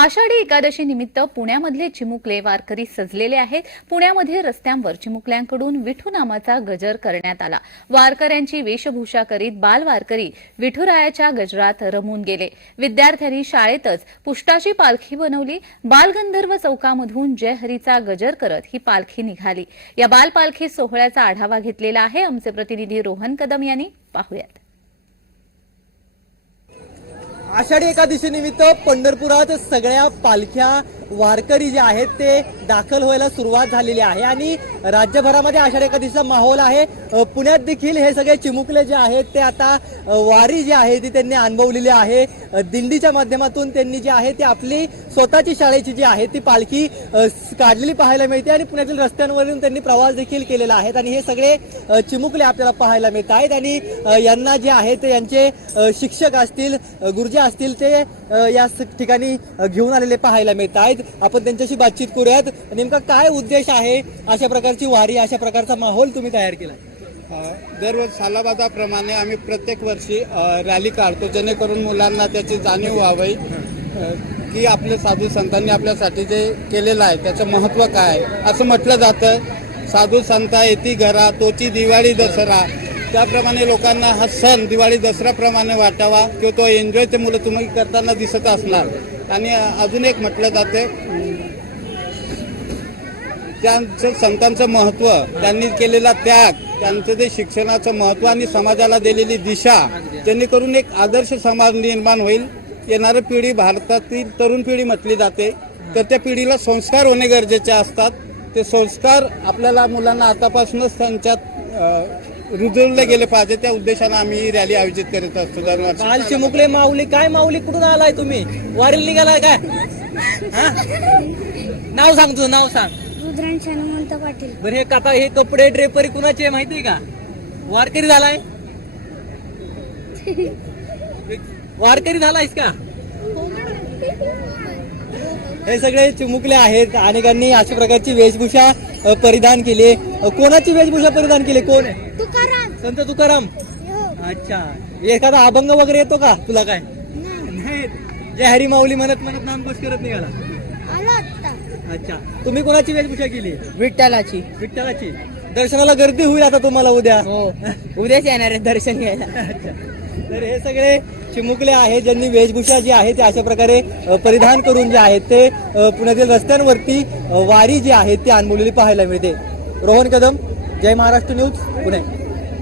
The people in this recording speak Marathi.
आषाढी एकादशी निमित्त पुण्यामधले चिमुकले वारकरी सजलेले आहेत. पुण्यामध्ये रस्त्यांवर चिमुकल्यांकडून विठू नामाचा गजर करण्यात आला. वारकऱ्यांची वेशभूषा करीत बाल वारकरी विठुरायाच्या गजरात रमून गेले. विद्यार्थ्यांनी शाळेतच पुष्टाची पालखी बनवली. बालगंधर्व चौकामधून जयहरीचा गजर करत ही पालखी निघाली. या बालपालखी सोहळ्याचा आढावा घेतलेला आहे. आमचे प्रतिनिधी रोहन कदम यांनी. पाहुयात. आषाढी एकादशी निमित्त पंढरपुरात सगळ्या पालख्या वारकरी जे आहेत ते दाखल व्हायला सुरुवात झालेली आहे आणि राज्यभरामध्ये आषाढी एकादशीचा माहोल आहे. पुण्यात देखील हे सगळे चिमुकले जे आहेत ते आता वारी जी आहे ती त्यांनी अनुभवलेली आहे. दिंडीच्या माध्यमातून त्यांनी जी आहे ती आपली स्वतःची शाळेची जी आहे ती पालखी काढलेली पाहायला मिळते आणि पुण्यातील रस्त्यांवरून त्यांनी प्रवास देखील केलेला आहे. आणि हे सगळे चिमुकले आपल्याला पाहायला मिळत आहेत आणि यांना जे आहे ते यांचे शिक्षक असतील गुरुजी असतील ते या ठिकाणी घेऊन आलेले पाहायला मिळत आहेत. आपण त्यांच्याशी बातचीत करूयात. नेमका काय उद्देश आहे अशा प्रकारची वारी अशा प्रकारचा माहोल तुम्ही तयार केला अ, सालाबादाप्रमाणे आम्ही प्रत्येक वर्षी रॅली काढतो जेणेकरून मुलांना त्याची जाणीव व्हावी. की आपले साधू संतांनी आपल्यासाठी जे केलेलं आहे त्याचं महत्त्व काय आहे. असं म्हटलं जातं साधू संता येती घरा तोची दिवाळी दसरा. त्याप्रमाणे लोकांना हा सण दिवाळी दसऱ्याप्रमाणे वाटावा किंवा तो एन्जॉय ते मुलं तुम्ही करताना दिसत असणार. आणि अजून एक म्हटलं जाते त्यांचं संतांचं महत्त्व त्यांनी केलेला त्याग त्यांचं जे शिक्षणाचं महत्त्व आणि समाजाला दिलेली दिशा जेणेकरून एक आदर्श समाज निर्माण होईल. येणारी पिढी भारतातील तरुण पिढी म्हटली जाते. तर त्या पिढीला संस्कार होणे गरजेचे असतात. ते संस्कार आपल्याला मुलांना आतापासूनच त्यांच्यात रुजवले गेले पाहिजे. त्या उद्देशाने आम्ही ही रॅली आयोजित करीत असतो. दरवर्षी काल चिमुकले माऊली काय माऊली? कुठून आलाय तुम्ही? वारीला निघालाय काय? हा? नाव सांग तुझं नाव सांग. रुद्रांश हनुमंत पाटील. बरं हे काका हे कपडे ड्रेपरी कुणाचे आहे माहितीये का? वारकरी झालाय? वारकरी झालायस का? हे सगळे चिमुकले आहेत अनेकांनी अशा प्रकारची वेशभूषा अ, परिधान केली अ, कोणाची वेशभूषा परिधान केली कोण आहे? संत तुकाराम? अच्छा. एखादा अभंग वगैरे येतो का? तुला काय? नाही. जय हरी माऊली म्हणत म्हणत नामघोष करत निघाला. अच्छा. तुम्ही कोणाची वेशभूषा केली? विठ्ठलाची. विठ्ठलाची. दर्शनाला गर्दी होईल आता तुम्हाला उद्या. हो. उद्याच येणार आहे दर्शन घ्यायला. अच्छा. तर हे सगळे चिमुकले आहेत ज्यांनी वेशभूषा जी आहे ते अशा प्रकारे परिधान करून जे आहेत ते पुण्यातील रस्त्यांवरती वारी जी आहे ती अनमोललेली पाहायला मिळते. रोहन कदम जय महाराष्ट्र न्यूज पुणे.